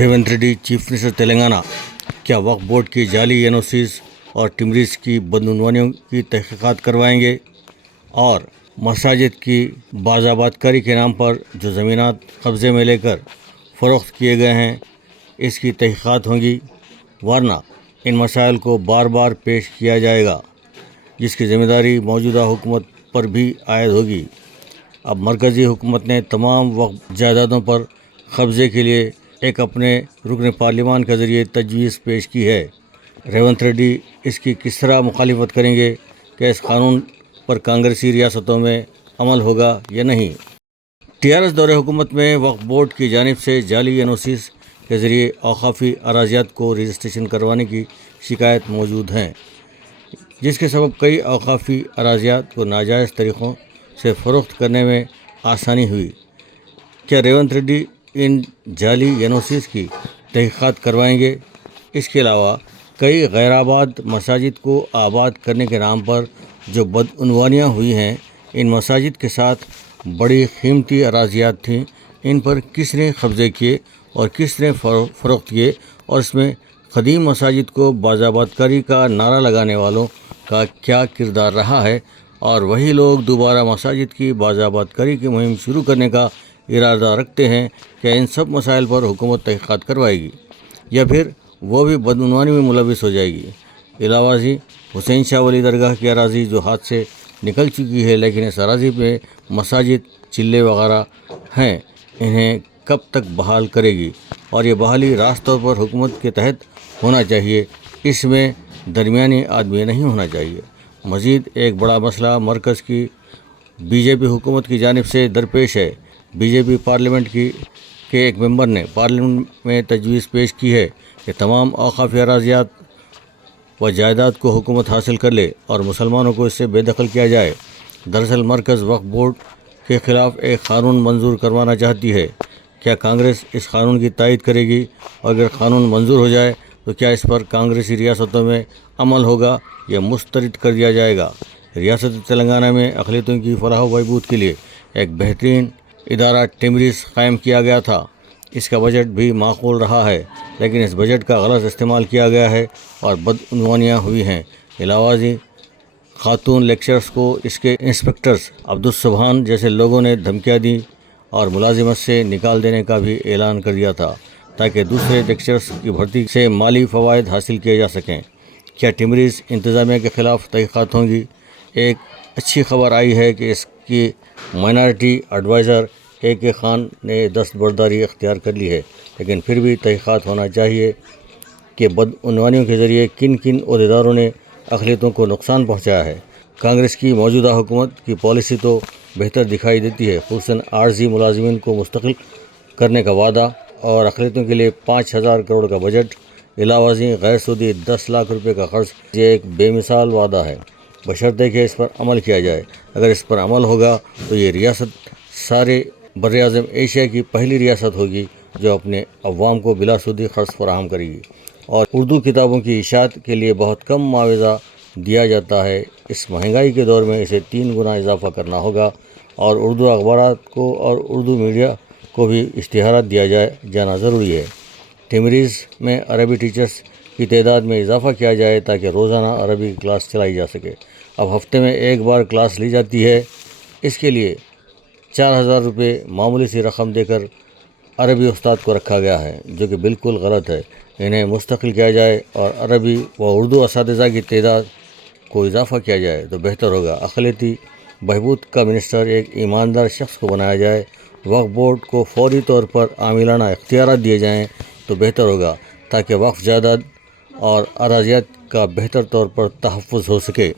Revanth Reddy chief minister Telangana کیا وقف board کی جعلی NOCs اور ٹمریز کی بدعنوانیوں کی تحقیقات کروائیں گے اور مساجد کی بازآباد کاری کے نام پر جو زمینات قبضے میں لے کر فروخت کیے گئے ہیں اس کی تحقیقات ہوں گی، ورنہ ان مسائل کو بار بار پیش کیا جائے گا جس کی ذمہ داری موجودہ حکومت پر بھی عائد ہوگی۔ اب مرکزی حکومت نے تمام وقف جائیدادوں پر قبضے کے لیے ایک اپنے رکن پارلیمان کے ذریعے تجویز پیش کی ہے۔ ریونت ریڈی اس کی کس طرح مخالفت کریں گے کہ اس قانون پر کانگریسی ریاستوں میں عمل ہوگا یا نہیں؟ TRS دور حکومت میں وقف بورڈ کی جانب سے جعلی NOCs کے ذریعے اوقافی اراضیات کو رجسٹریشن کروانے کی شکایت موجود ہیں، جس کے سبب کئی اوقافی اراضیات کو ناجائز طریقوں سے فروخت کرنے میں آسانی ہوئی۔ کیا ریونت ریڈی ان جعلی NOCs کی تحقیقات کروائیں گے؟ اس کے علاوہ کئی غیر آباد مساجد کو آباد کرنے کے نام پر جو بدعنوانیاں ہوئی ہیں، ان مساجد کے ساتھ بڑی قیمتی اراضیات تھیں، ان پر کس نے قبضے کیے اور کس نے فروخت کیے، اور اس میں قدیم مساجد کو بازآباد کاری کا نعرہ لگانے والوں کا کیا کردار رہا ہے، اور وہی لوگ دوبارہ مساجد کی بازآباد کاری کی مہم شروع کرنے کا ارادہ رکھتے ہیں۔ کیا ان سب مسائل پر حکومت تحقیقات کروائے گی یا پھر وہ بھی بدعنوانی میں ملوث ہو جائے گی؟ علاوہ ازیں حسین شاہ ولی درگاہ کی اراضی جو ہاتھ سے نکل چکی ہے، لیکن اس اراضی پہ مساجد، چلے وغیرہ ہیں، انہیں کب تک بحال کرے گی؟ اور یہ بحالی راست طور پر حکومت کے تحت ہونا چاہیے، اس میں درمیانی آدمی نہیں ہونا چاہیے۔ مزید ایک بڑا مسئلہ مرکز کی BJP حکومت کی جانب سے درپیش ہے۔ BJP پارلیمنٹ کے ایک ممبر نے پارلیمنٹ میں تجویز پیش کی ہے کہ تمام اوقافی اراضیات و جائیداد کو حکومت حاصل کر لے اور مسلمانوں کو اس سے بے دخل کیا جائے۔ دراصل مرکز وقف بورڈ کے خلاف ایک قانون منظور کروانا چاہتی ہے۔ کیا کانگریس اس قانون کی تائید کرے گی؟ اور اگر قانون منظور ہو جائے تو کیا اس پر کانگریسی ریاستوں میں عمل ہوگا یا مسترد کر دیا جائے گا؟ ریاست تلنگانہ میں اقلیتوں کی فلاح و بہبود کے لیے ایک بہترین ادارہ ٹمریز قائم کیا گیا تھا۔ اس کا بجٹ بھی معقول رہا ہے، لیکن اس بجٹ کا غلط استعمال کیا گیا ہے اور بدعنوانیاں ہوئی ہیں۔ علاوہ ازیں خاتون لیکچررز کو اس کے انسپکٹرز عبدالسبحان جیسے لوگوں نے دھمکیاں دیں اور ملازمت سے نکال دینے کا بھی اعلان کر دیا تھا تاکہ دوسرے لیکچررز کی بھرتی سے مالی فوائد حاصل کیے جا سکیں۔ کیا ٹمریز انتظامیہ کے خلاف تحقیقات ہوں گی؟ ایک اچھی خبر آئی ہے کہ اس کی مائنارٹی ایڈوائزر AK خان نے دستبرداری اختیار کر لی ہے، لیکن پھر بھی تحقیقات ہونا چاہیے کہ بدعنوانیوں کے ذریعے کن عہدیداروں نے اقلیتوں کو نقصان پہنچایا ہے۔ کانگریس کی موجودہ حکومت کی پالیسی تو بہتر دکھائی دیتی ہے، خصوصاً عارضی ملازمین کو مستقل کرنے کا وعدہ اور اقلیتوں کے لیے 5,000 کروڑ کا بجٹ، علاوہ ازیں غیر سودی 10 لاکھ روپے کا قرض، یہ ایک بے مثال وعدہ ہے، بشرطے کہ اس پر عمل کیا جائے۔ اگر اس پر عمل ہوگا تو یہ ریاست سارے براعظم ایشیا کی پہلی ریاست ہوگی جو اپنے عوام کو بلا سودی قرض فراہم کرے گی، اور اردو کتابوں کی اشاعت کے لیے بہت کم معاوضہ دیا جاتا ہے۔ اس مہنگائی کے دور میں اسے 3 گنا اضافہ کرنا ہوگا، اور اردو اخبارات کو اور اردو میڈیا کو بھی اشتہارات دیا جانا ضروری ہے۔ ٹمریز میں عربی ٹیچرز کی تعداد میں اضافہ کیا جائے تاکہ روزانہ عربی کلاس چلائی جا سکے۔ اب ہفتے میں ایک بار کلاس لی جاتی ہے، اس کے لیے 4,000 روپے معمولی سی رقم دے کر عربی استاد کو رکھا گیا ہے، جو کہ بالکل غلط ہے۔ انہیں مستقل کیا جائے اور عربی و اردو اساتذہ کی تعداد کو اضافہ کیا جائے تو بہتر ہوگا۔ اقلیتی بہبود کا منسٹر ایک ایماندار شخص کو بنایا جائے، وقف بورڈ کو فوری طور پر عاملانہ اختیارات دیے جائیں تو بہتر ہوگا تاکہ وقف جائیداد اور اراضیات کا بہتر طور پر تحفظ ہو سکے۔